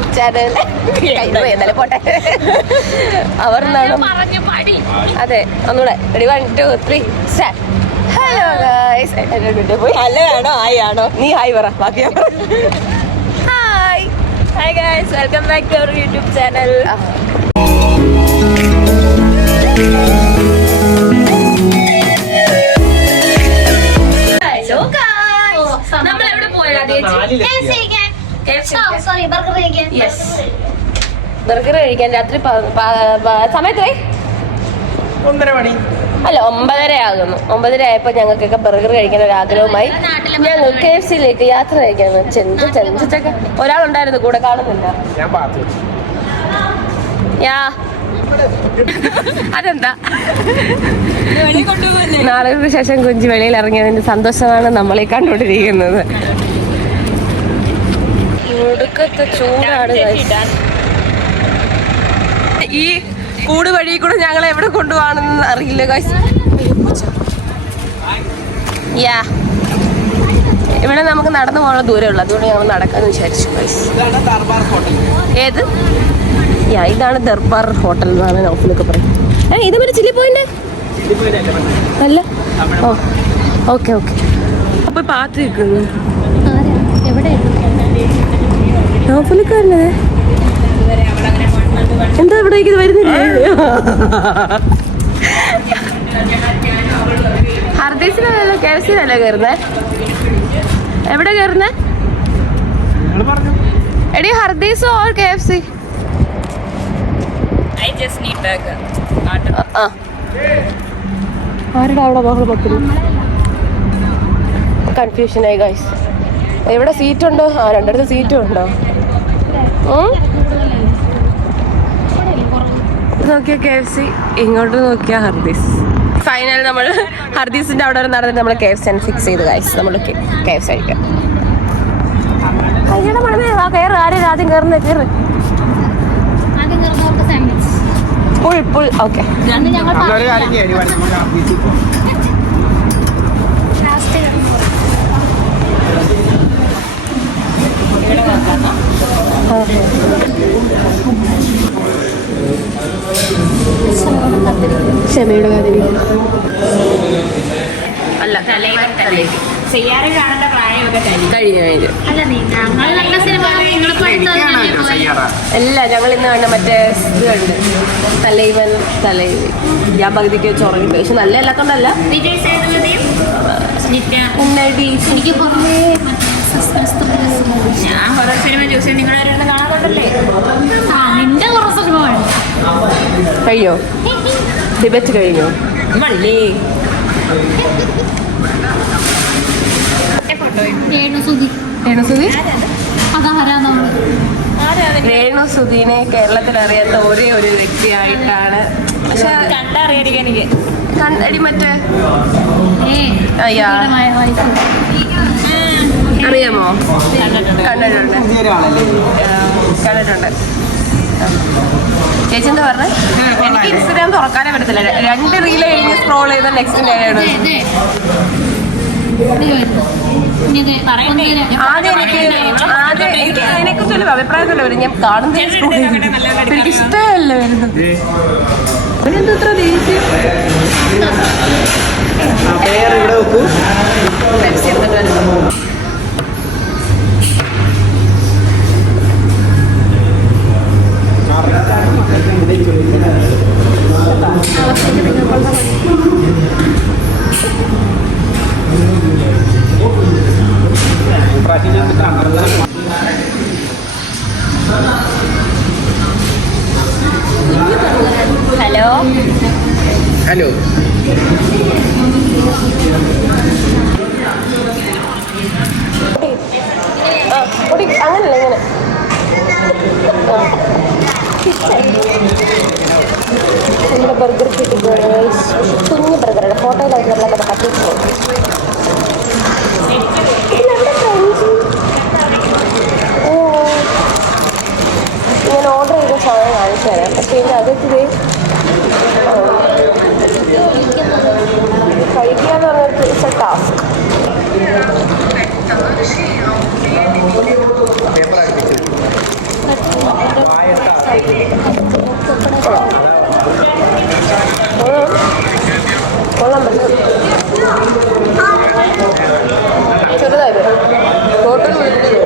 YouTube channel. എന്നാലും പോട്ടെ. അവർ അതെ ഒന്നുകൂടെ ready 1 2 3 start. Hello guys. Hello ആണോ ഹായ് ആണോ? നീ ഹായ് പറ, ബാക്കി hi. Hi guys, welcome back to our YouTube channel. നമ്മളെവിടെ പോയാ ബർഗർ കഴിക്കാൻ? രാത്രി സമയത്ത് 1:30 മണി അല്ല 9:30 ആകുന്നു. 9:30 ആയപ്പോ ഞങ്ങൾക്കൊക്കെ ബർഗർ കഴിക്കാൻ ഒരു ആഗ്രഹമായി. ഞങ്ങൾ KFC-യിലേക്ക് യാത്ര കഴിക്കാൻ ചെഞ്ചൊക്കെ ഒരാളുണ്ടായിരുന്നു കൂടെ, കാണുന്നില്ല. അതെന്താ നാളുകൾക്ക് ശേഷം കുഞ്ചി വെളിയിൽ ഇറങ്ങിയതിന്റെ സന്തോഷമാണ് നമ്മളെ കണ്ടുകൊണ്ടിരിക്കുന്നത്. ഒടുക്കത്തെ ചൂടാണ്. ഈ കൂട് വഴി കൂടെ ഞങ്ങൾ എവിടെ കൊണ്ടുപോകണമെന്ന് അറിയില്ല ഗൈസ്. ഇവിടെ നമുക്ക് നടന്നു പോകാനുള്ള ദൂരമുള്ളൂ, അതുകൊണ്ട് ഞങ്ങൾ നടക്കാന്ന് വിചാരിച്ചു ഗൈസ്. ഏത് ഇതാണ് ദർബാർ ഹോട്ടൽ എന്നാണ് നൗഫലൊക്കെ പറയുന്നത്. ഇത് പിന്നെ ചില്ലി പോയിന്റ് അല്ല? ഓ ഓക്കെ ഓക്കെ. അപ്പൊ പാത്ത് നിൽക്കുന്നു നൗഫലക്കാരനെ. എന്താ ഇവിടേക്ക് വരുന്നില്ലേ? ഹർദീസിനല്ലോ KFC-യിലല്ലേ കയറുന്നേ? എവിടെ കയറുന്നേ? എടി ഹർദീസ് ഓർ KFC? ആരുടെ അവിടെ ബഹളം വെക്കുന്നു? കൺഫ്യൂഷനായി ഗൈസ്. എവിടെ സീറ്റ് ഉണ്ടോ? രണ്ടിടത്ത് സീറ്റും ഉണ്ടോ? നോക്കിയ KFC, ഇങ്ങോട്ട് നോക്കിയ ഹർദീസ്. ഫൈനൽ നമ്മൾ ഹർദീസിന്റെ അവിടെ വരെ നടന്നിട്ട് നമ്മൾ KFC ഫിക്സ് ചെയ്ത് ഗൈസ്. നമ്മൾ KFC കഴിക്കാം. കയ്യുടെ മണമേ കയറ്. ആരും ആദ്യം കയറുന്ന കയറ്. Pull okay. ക്ഷമയുടെ കാര്യം അല്ല, അല്ല ഞങ്ങൾ ഇന്ന് കണ്ട മറ്റേ ഇത് കണ്ട് തലൈവൻ തലൈവി. ഞാൻ പകുതിക്ക് വെച്ച് ഉറങ്ങിപ്പോയി. പക്ഷെ നല്ല അല്ലാത്തോണ്ടല്ല. കഴിഞ്ഞോ? ഡിബേറ്റ് കഴിഞ്ഞോ? മള്ളി രേണുസുധീനെ കേരളത്തിൽ അറിയാത്ത ഒരേ ഒരു വ്യക്തിയായിട്ടാണ്. പക്ഷെ കണ്ടറിയായിരിക്കും എനിക്ക്. കണ്ടടി മറ്റേ അറിയാമോ? കണ്ടിട്ടുണ്ട്. ചേച്ചി എന്താ പറഞ്ഞേ? എനിക്ക് ഇൻസ്റ്റഗ്രാം തുറക്കാനേ പറ്റത്തില്ല. 2 റീല് കഴിഞ്ഞ് സ്ക്രോൾ ചെയ്ത നെക്സ്റ്റ് ആദ്യം എനിക്ക് അതിനെക്കുറിച്ചൊരു അഭിപ്രായത്തില്ല വരും. ഞാൻ കാണുന്നത് എനിക്ക് ഇഷ്ടമല്ല വരുന്നത്. പിന്നെന്താ ദേഷ്യം? Hello hello. അങ്ങനല്ല ഇങ്ങനെ നമ്മുടെ ബർഗർ കിട്ടി. കുഞ്ഞു ബർഗറാണ്. ഫോട്ടോയിലായിട്ടുള്ള കട്ടിട്ട് ഞാൻ ഓർഡർ ചെയ്ത സാധനം കാണിച്ചു തരാം. പക്ഷേ ഇതിൻ്റെ അകത്തിരി കഴിക്കാന്ന് പറഞ്ഞിട്ട് ഇറ്റ്സ് എ ടാസ്ക്. കൊള്ളാൻ പറ്റും. ചെറുതായി വരും. ടോട്ടൽ വിളിക്കുന്നത്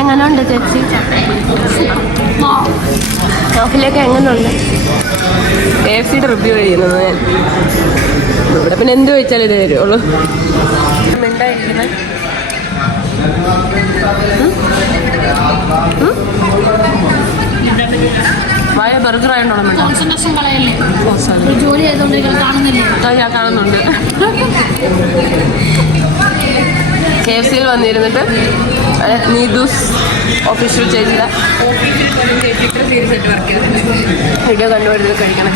എങ്ങനെയുണ്ട് ചേച്ചി? ഷോപ്പിലേക്ക് എങ്ങനെയുണ്ട്? KFC റിവ്യൂ ചെയ്യുന്നത് ഞാൻ ഇവിടെ. പിന്നെ എന്ത് ചോദിച്ചാലും ഇത് തരുള്ളൂ. മിണ്ടായിരിക്കുന്നത് വായ ബർഗർ ആയതുകൊണ്ടാണ് ജോലി ഞാൻ കാണുന്നുണ്ട്. KFC വന്നിരുന്നിട്ട് നീദൂസ് ഒഫീഷ്യൽ ചെയ്തില്ല വീഡിയോ കണ്ടുവരുന്നത് കഴിക്കണം.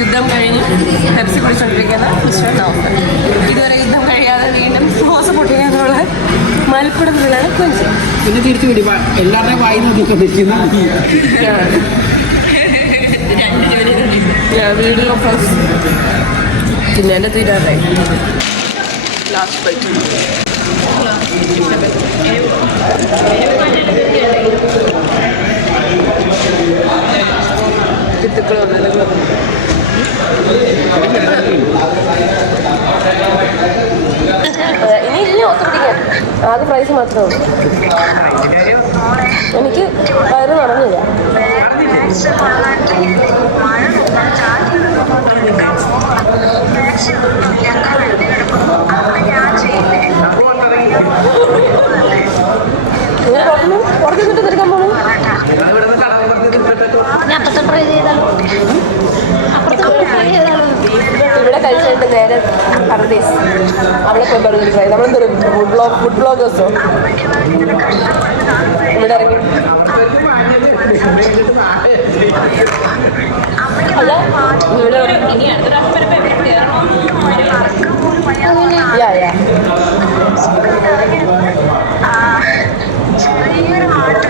യുദ്ധം കഴിഞ്ഞ് പെപ്സി കുടിച്ചോണ്ടിരിക്കുന്ന മിസ്റ്റർ നൗഫൽ ഇതുവരെ യുദ്ധം കഴിയാതെ വീണ്ടും മോശം പൊട്ടിക്കാനുള്ള മലപ്പുറത്തിലാണ് കൊഞ്ച്. പിന്നെ തിരിച്ചു വിടും എല്ലാവരുടെയും വായി നോക്കിക്കൊണ്ടിരിക്കുന്ന വീഡിയോ ഫസ്റ്റ് പിന്നെ എൻ്റെ തീരാറായി. ലാസ്റ്റ് ബൈറ്റ് ഇനി ഇല്ല ഒത്തുപിടിക്കാൻ. ആകെ പ്രൈസ് മാത്രമേ ഉള്ളൂ. എനിക്ക് വയറ് നടന്നില്ല. പുറത്ത് നിന്നിട്ട് തിരിക്കാൻ പോകണം. ഇവിടെ കഴിച്ചിട്ട് നേരെ പർദീസ് അവിടെ പോയി ബർഗർ ട്രൈ. നമ്മളെന്തൊരു ഫുഡ് ബ്ലോഗേഴ്സോ ഇവിടെ ഇറങ്ങി. അല്ല ഇവിടെ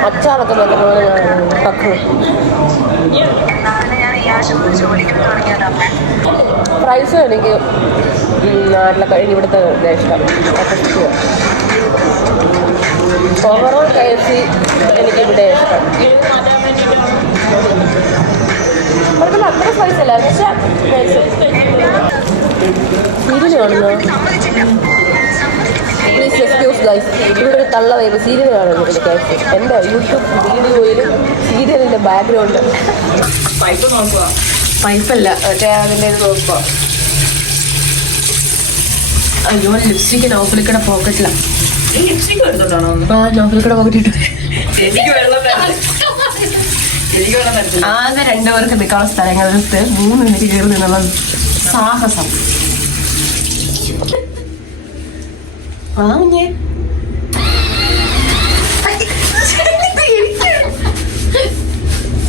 അച്ചാറൊക്കെ പ്രൈസും എനിക്ക് നാട്ടിലെ കഴിഞ്ഞ് ഇവിടുത്തെ ഇഷ്ടം. ഓവറോൾ KFC എനിക്ക് ഇവിടെ ഇഷ്ടം. അവർക്കുള്ള അത്ര പ്രൈസ് അല്ല പക്ഷേ സീരിയൽ കാണുന്നോ? പ്ലീസ് എക്സ്ക്യൂസ് ഗൈസ്, ഇവിടെ ഒരു തള്ള വൈബ് സീരിയൽ കാണുന്നു. KFC എൻ്റെ യൂട്യൂബ് വീഡിയോയിൽ സീരിയലിൻ്റെ ബാക്ക്ഗ്രൗണ്ട് പൈപ്പല്ല മറ്റേ അതിൻ്റെ ഇത് നോക്കുക. അയ്യോ ലിപ്സ്റ്റിക്ക് നൗഫലിക്കടെ പോക്കറ്റിലാണ്. നൗഫലിക്കടെ പോക്കറ്റ് ആകെ 2 പേർക്ക് നിൽക്കാനുള്ള സ്ഥലങ്ങളെടുത്ത് 3 മിനിറ്റ് കയറി നിന്നുള്ള സാഹസം.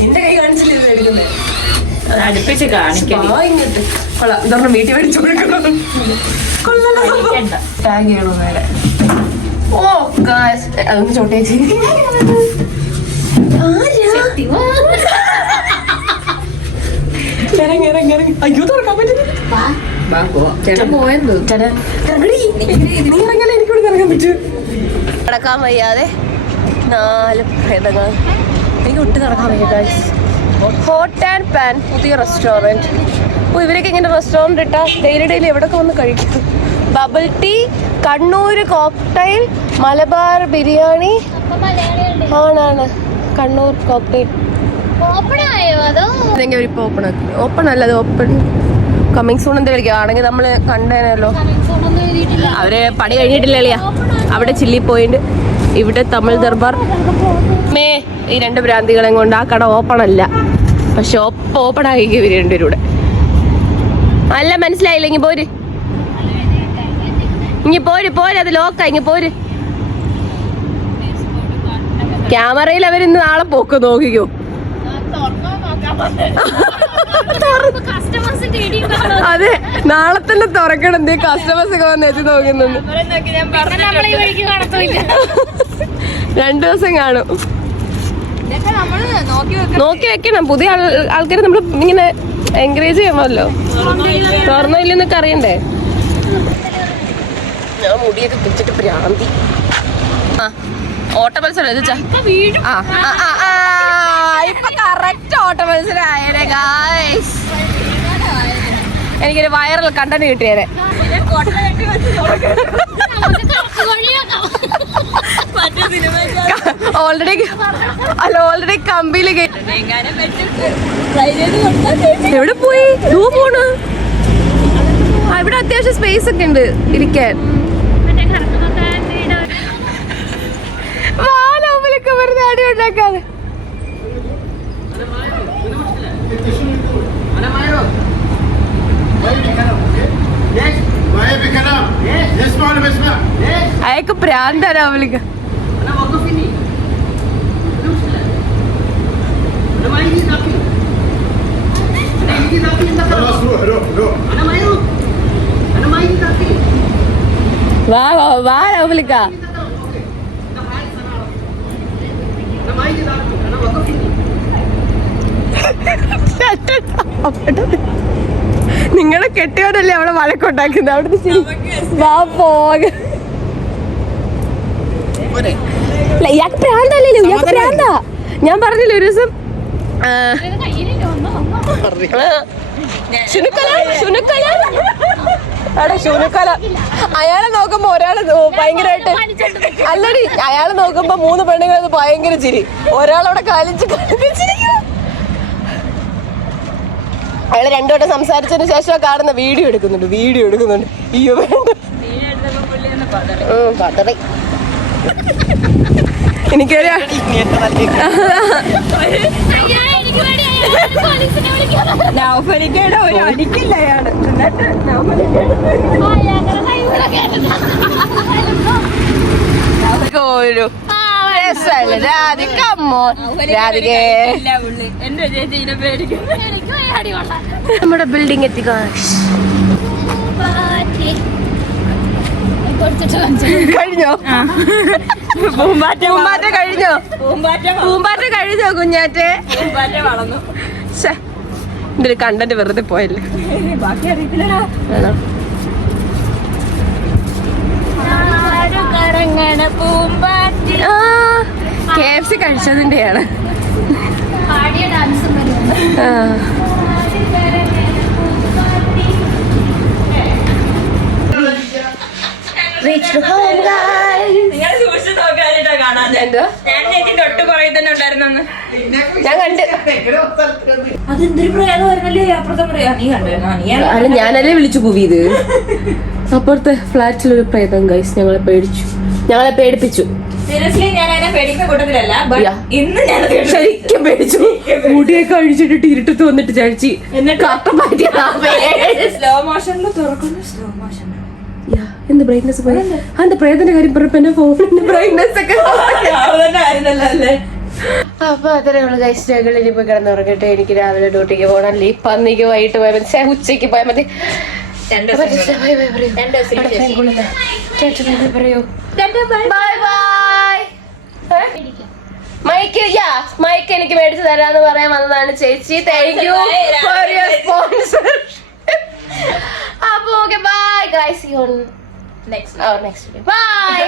എന്റെ കൈ കാണിച്ചില്ല എടുക്കുന്നത്. അടുപ്പിച്ച് കാണിക്കണം. ഇങ്ങോട്ട് കൊള്ളാം. ഇതൊന്നും വീട്ടിൽ മേടിച്ചു കൊടുക്കണം. ടാഗ് ചെയ്യണോ നേരെ? ഓ ഗായ്സ് അതൊന്ന് ചോട്ടേച്ചി. അയ്യോ തുറക്കാൻ പറ്റില്ല. നടക്കാൻ വയ്യാതെ 4 ഭേദങ്ങൾ. എനിക്ക് ഒട്ടും നടക്കാൻ വയ്യ ഗൈസ്. ഹോട്ട് ആൻഡ് പാൻ പുതിയ റെസ്റ്റോറൻറ്റ്. ഓ ഇവരൊക്കെ ഇങ്ങനെ റെസ്റ്റോറൻറ്റ് ഇട്ടാൽ ഡെയിലി എവിടെയൊക്കെ വന്ന് കഴിക്കും. Bubble tea, Kannur cocktail, Malabar biryani. ആണാണ് കണ്ണൂർ കോക്ടൈൽ. അവരിപ്പോൾ ഓപ്പൺ ആക്കി. ഓപ്പൺ അല്ല, അത് ഓപ്പൺ കമ്മിങ് സൂൺ എന്താ വിളിക്കുക. ആണെങ്കിൽ നമ്മൾ കണ്ടേനല്ലോ. അവര് പണി കഴിഞ്ഞിട്ടില്ല. അവിടെ ചില്ലി പോയിന്റ്, ഇവിടെ തമിഴ് ദർബാർ. ഈ 2 ഭ്രാന്തികളെ കൊണ്ട് ആ കട ഓപ്പൺ അല്ല. പക്ഷെ ഓപ്പൺ ആക്കി ഇവര് 2 പേരും കൂടെ. അല്ല മനസ്സിലായില്ല. ഇങ്ങി പോര്, ഇങ്ങി പോര് പോര്. അത് ലോക്കാ. ഇങ്ങി പോര്. ക്യാമറയിൽ അവരിന്ന് നാളെ പോക്ക് നോക്കിക്കോ. അതെ നാളെ തന്നെ തുറക്കണം. കസ്റ്റമേഴ്സ് ഒക്കെ വന്ന് എത്തി നോക്കുന്നുണ്ട്. 2 ദിവസം കാണും. നോക്കി വെക്കണം. പുതിയ ആൾക്കാരെ നമ്മൾ ഇങ്ങനെ എൻകറേജ് ചെയ്യണമല്ലോ. തുറന്നോ ഇല്ലെന്നൊക്കെ അറിയണ്ടേ. ഞാൻ മുടിയൊക്കെ പിടിച്ചിട്ട് പ്രാന്തി. ആ ഓട്ട മത്സരം ഇപ്പൊ കറക്റ്റ് ഓട്ട മത്സരം ആയേനെ ഗായ്സ്. എനിക്കൊരു വൈറൽ കണ്ടന്റ് കിട്ടിയേനെ. ഓൾറെഡി കമ്പിയില് എവിടെ പോയി പോണ്. ഇവിടെ അത്യാവശ്യം സ്പേസ് ഒക്കെ ഉണ്ട് ഇരിക്കാൻ. വാലൊക്കെ വെറുതെ അടി ഉണ്ടാക്കാതെ. അയാൾക്ക് പ്രാന്താണ് അവലിക്ക. വാ വാ വാ അവലിക്ക. നിങ്ങളെ കെട്ടിയോടല്ലേ അവളെ വഴക്കുണ്ടാക്കുന്നത്. അവിടുന്ന് വാ പോക. ഇയാൾക്ക് പ്രാന്തല്ലോ. ഇയാൾക്ക് പ്രാന്താ. ഞാൻ പറഞ്ഞില്ല ഒരു ദിവസം ശുനുക്കല അയാളെ നോക്കുമ്പോ ഒരാള് ഭയങ്കരമായിട്ട് അല്ലടി. അയാളെ നോക്കുമ്പോ 3 പെണ്ണുങ്ങൾ ഭയങ്കര ചിരി. ഒരാളവിടെ കാലിച്ച് കളിച്ചിരിക്കും. അയാള് 2 വട്ടം സംസാരിച്ചതിന് ശേഷം കാണുന്ന വീഡിയോ എടുക്കുന്നുണ്ട്. അയ്യോ വേണ്ട പതറി. എനിക്കൊരു ഒരു അടിക്കില്ല അയാള്. ഒരു രാധികേ നമ്മുടെ ബിൽഡിംഗ് എത്തിക്കോ. കഴിഞ്ഞോ? പൂമ്പാറ്റ കഴിഞ്ഞോ? പൂമ്പാറ്റ കഴിഞ്ഞോ കുഞ്ഞാറ്റെ? വളർന്നു. ഇതില് കണ്ടന്റ് വെറുതെ പോയല്ലേ. ബാക്കി അറിയത്തില്ലടാ. KFC കഴിച്ചതിന്റെയാണ്. ഞാൻ കണ്ട്. അല്ല ഞാനല്ലേ വിളിച്ചു കൂവിയത്. അപ്പുറത്തെ ഫ്ലാറ്റിലൊരു പ്രേതം ഗൈസ് ഞങ്ങളെ പേടിപ്പിച്ചു. ശരിക്കും പേടിച്ചു. മുടിയൊക്കെ അഴിച്ചിട്ടിട്ട് ഇരുട്ടത്ത് വന്നിട്ട് ചഴിച്ച് സ്ലോ മോഷനിൽ തുറക്കുന്നു. സ്ലോ മോഷൻ എന്ത് ബ്രൈറ്റ്നസ് പോയി. അന്റെ പ്രേതന്റെ കാര്യം പറഞ്ഞപ്പോ എന്റെ ഫോണിന്റെ ബ്രൈറ്റ്നസ് ഒക്കെ. അപ്പൊ അത്രേ ഉള്ളു ഗൈസ്. ഞങ്ങളിൽ ഇപ്പൊ കിടന്നുറങ്ങട്ടെ. എനിക്ക് രാവിലെ ഡ്യൂട്ടിക്ക് പോകണം. അല്ലേ പന്നിക്ക് വൈകിട്ട് പോയാൽ മതി. ഉച്ചക്ക് പോയാൽ മതി. പറയൂ മൈക്ക് എനിക്ക് മേടിച്ചു തരാന്ന് പറയാൻ വന്നതാണ് ചേച്ചി. Thank you for your sponsor. അപ്പൊ okay bye guys. See you on next video. Bye.